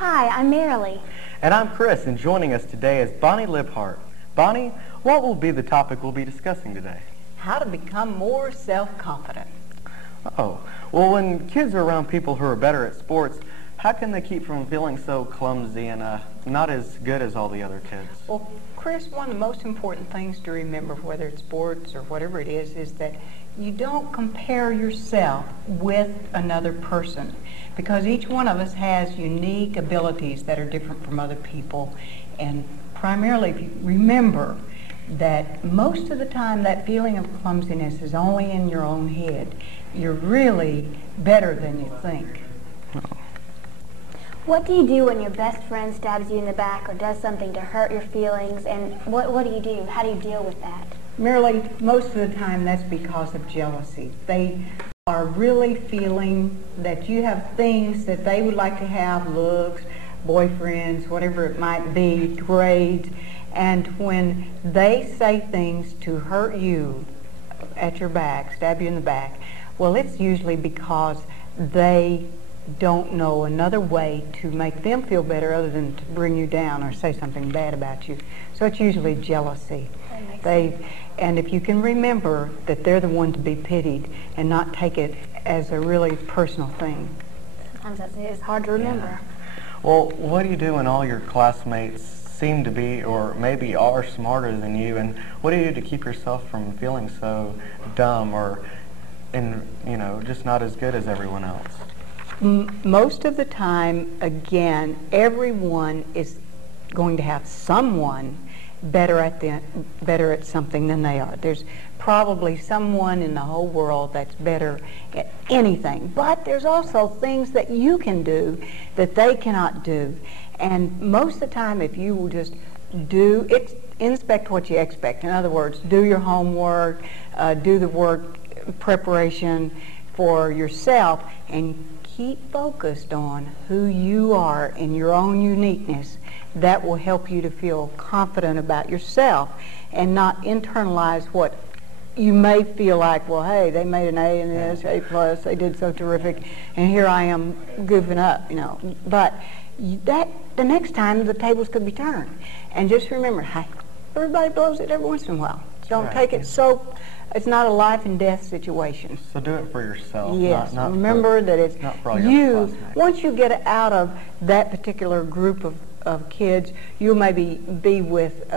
Hi, I'm Marilee. And I'm Chris, and joining us today is Bonnie Libhart. Bonnie, what will be the topic we'll be discussing today? How to become more self-confident. Oh, well, when kids are around people who are better at sports, how can they keep from feeling so clumsy and not as good as all the other kids? Well, Chris, one of the most important things to remember, whether it's sports or whatever it is that you don't compare yourself with another person, because each one of us has unique abilities that are different from other people. And primarily, if you remember that most of the time that feeling of clumsiness is only in your own head. You're really better than you think. What do you do when your best friend stabs you in the back or does something to hurt your feelings? And what do you do? How do you deal with that? Merely, most of the time that's because of jealousy. They are really feeling that you have things that they would like to have, looks, boyfriends, whatever it might be, grades, and when they say things to hurt you at your back, stab you in the back, well, it's usually because they don't know another way to make them feel better other than to bring you down or say something bad about you. So it's usually jealousy. And if you can remember that they're the one to be pitied and not take it as a really personal thing. Sometimes it's hard to remember. Yeah. Well, what do you do when all your classmates seem to be or maybe are smarter than you, and what do you do to keep yourself from feeling so dumb or just not as good as everyone else? Most of the time, again, everyone is going to have someone better at something than they are. There's probably someone in the whole world that's better at anything, but there's also things that you can do that they cannot do. And most of the time, if you will just inspect what you expect. In other words, do your homework, do the work preparation for yourself, and keep focused on who you are and your own uniqueness. That will help you to feel confident about yourself and not internalize what you may feel like, well, hey, they made an A in this, A+, they did so terrific, and here I am goofing up, But the next time, the tables could be turned. And just remember, hey, everybody blows it every once in a while. Don't take it so... It's not a life and death situation. So do it for yourself. Yes. Remember that it's you. Once you get out of that particular group of kids, you maybe be with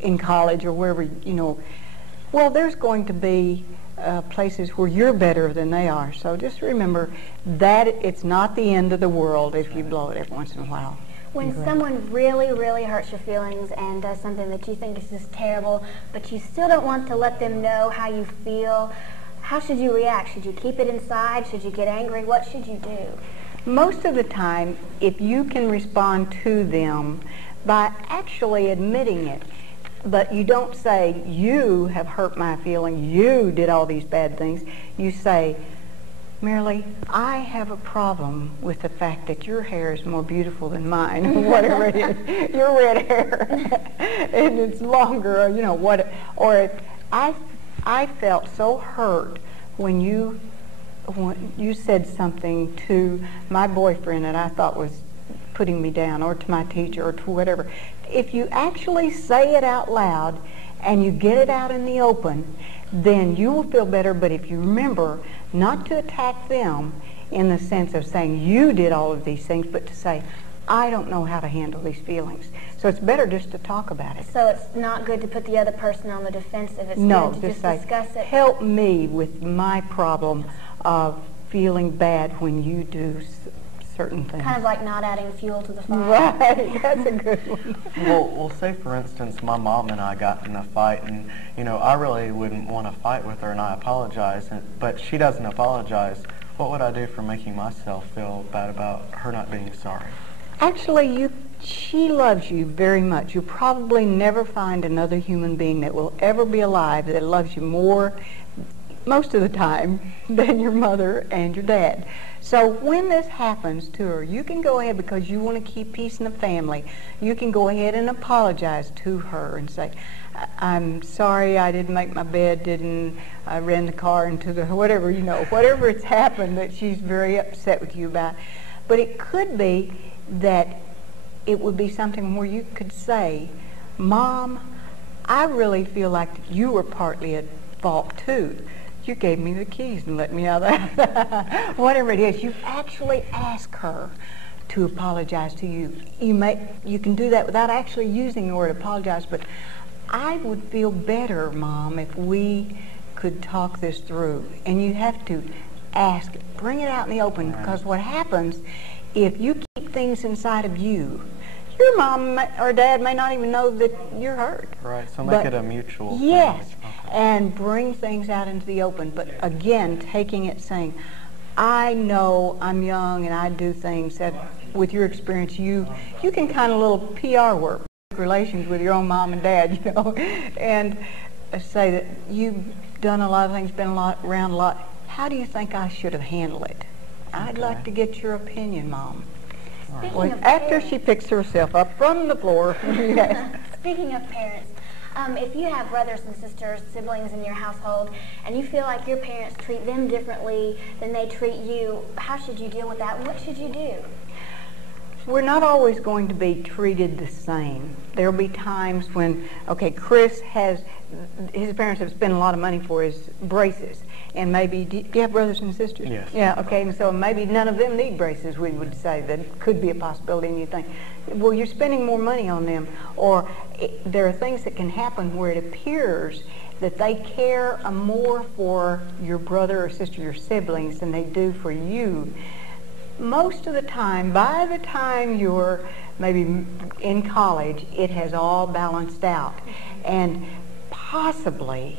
in college or wherever, well, there's going to be places where you're better than they are. So just remember that it's not the end of the world if you blow it every once in a while. When someone really, really hurts your feelings and does something that you think is just terrible, but you still don't want to let them know how you feel, how should you react? Should you keep it inside? Should you get angry? What should you do? Most of the time, if you can respond to them by actually admitting it, but you don't say, you have hurt my feelings, you did all these bad things, you say, Marilee, I have a problem with the fact that your hair is more beautiful than mine, or whatever it is. Your red hair, and it's longer, or I felt so hurt when you said something to my boyfriend that I thought was putting me down, or to my teacher, or to whatever. If you actually say it out loud and you get it out in the open, then you will feel better. But if you remember not to attack them in the sense of saying you did all of these things, but to say, I don't know how to handle these feelings. So it's better just to talk about it. So it's not good to put the other person on the defensive. It's no, good to just discuss it. Help me with my problem of feeling bad when you do certain things. Kind of like not adding fuel to the fire. Right, that's a good one. Well, say for instance, my mom and I got in a fight, and I really wouldn't want to fight with her, and I apologize, but she doesn't apologize. What would I do for making myself feel bad about her not being sorry? Actually, she loves you very much. You'll probably never find another human being that will ever be alive that loves you more, most of the time, than your mother and your dad. So when this happens to her, you can go ahead, because you want to keep peace in the family, you can go ahead and apologize to her and say, I'm sorry I didn't make my bed, I ran the car into the, whatever, whatever it's happened that she's very upset with you about. But it could be that it would be something where you could say, Mom, I really feel like you were partly at fault too. You gave me the keys and let me out of that. Whatever it is, you actually ask her to apologize to you. You can do that without actually using the word apologize, but I would feel better, Mom, if we could talk this through. And you have to ask, bring it out in the open, because what happens if you keep things inside of you, your mom or dad may not even know that you're hurt. Right, so make it a mutual thing. Yes, Okay. and bring things out into the open. But again, taking it, saying, I know I'm young and I do things that, with your experience, you can kind of little PR work, relations with your own mom and dad, you know, and say that you've done a lot of things, been around a lot. How do you think I should have handled it? I'd like to get your opinion, Mom. Speaking of After parents, she picks herself up from the floor. Yes. speaking of parents, if you have brothers and sisters, siblings in your household, and you feel like your parents treat them differently than they treat you, how should you deal with that? What should you do? We're not always going to be treated the same. There'll be times when, okay, Chris his parents have spent a lot of money for his braces, and maybe, do you have brothers and sisters? Yes. Yeah, okay, and so maybe none of them need braces, we would say. That could be a possibility, and you think, well, you're spending more money on them, or there are things that can happen where it appears that they care more for your brother or sister, your siblings, than they do for you. Most of the time, by the time you're maybe in college, it has all balanced out. And possibly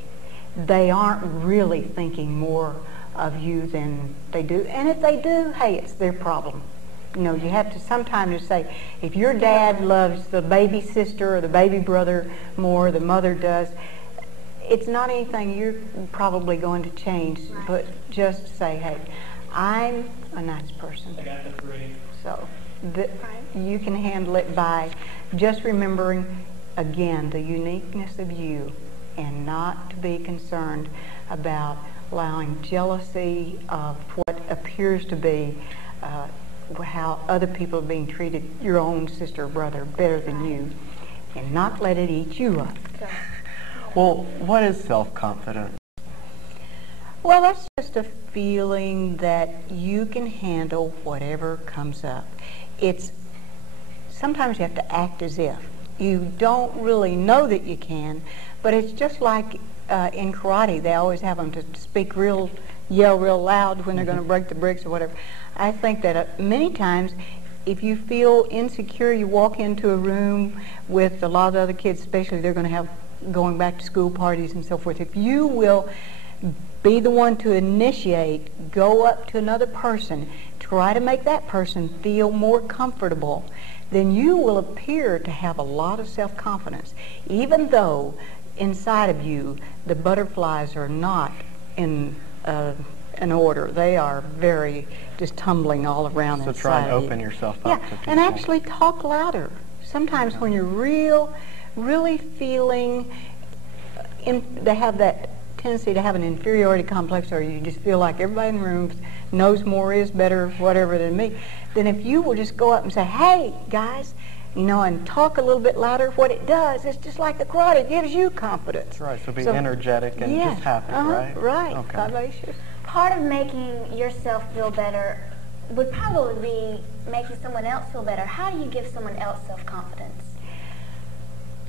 they aren't really thinking more of you than they do. And if they do, hey, it's their problem. You know, you have to sometimes say, if your dad loves the baby sister or the baby brother more than mother does, it's not anything you're probably going to change, but just say, hey, I'm a nice person. I got the three. So you can handle it by just remembering, again, the uniqueness of you, and not to be concerned about allowing jealousy of what appears to be how other people are being treated, your own sister or brother, better than you, and not let it eat you up. Well, what is self-confidence? Well, that's just a feeling that you can handle whatever comes up. It's sometimes you have to act as if. You don't really know that you can, but it's just like in karate, they always have them to yell real loud when they're going to break the bricks or whatever. I think that many times, if you feel insecure, you walk into a room with a lot of other kids, especially they're going to have going back to school parties and so forth. If you will be the one to initiate, go up to another person, try to make that person feel more comfortable, then you will appear to have a lot of self-confidence, even though inside of you the butterflies are not in an order. They are very just tumbling all around So inside try and of you. open yourself up to people. And actually talk louder. Sometimes when you're really feeling, they have that tendency to have an inferiority complex, or you just feel like everybody in the room knows more, is better, whatever than me, then if you will just go up and say, hey, guys, you know, and talk a little bit louder, what it does is just like the karate, it gives you confidence. Right, so be energetic and just happy, right? Right, Okay. vivacious. Part of making yourself feel better would probably be making someone else feel better. How do you give someone else self-confidence?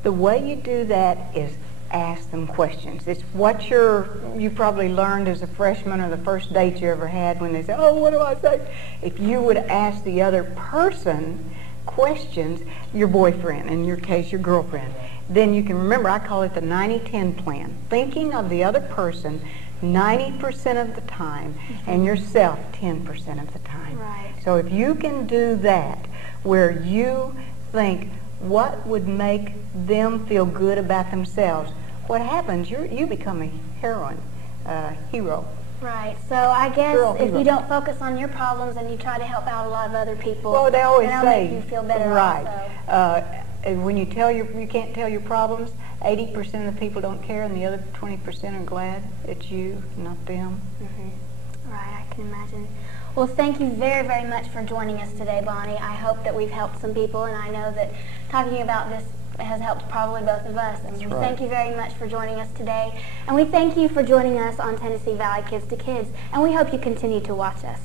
The way you do that is ask them questions. It's what you probably learned as a freshman or the first date you ever had when they say, oh, what do I say? If you would ask the other person questions, your boyfriend, in your case, your girlfriend, then you can remember, I call it the 90-10 plan. Thinking of the other person 90% of the time and yourself 10% of the time. Right. So if you can do that, where you think, what would make them feel good about themselves? What happens? You become a hero. Right. So I guess if hero. you don't focus on your problems and you try to help out a lot of other people, Well, they always then say, it'll make you feel better right. also. And when you can't tell your problems, 80% of the people don't care, and the other 20% are glad it's you, not them. Right. I can imagine. Well, thank you very, very much for joining us today, Bonnie. I hope that we've helped some people, and I know that talking about this has helped probably both of us. And we thank you very much for joining us today. And we thank you for joining us on Tennessee Valley Kids to Kids. And we hope you continue to watch us.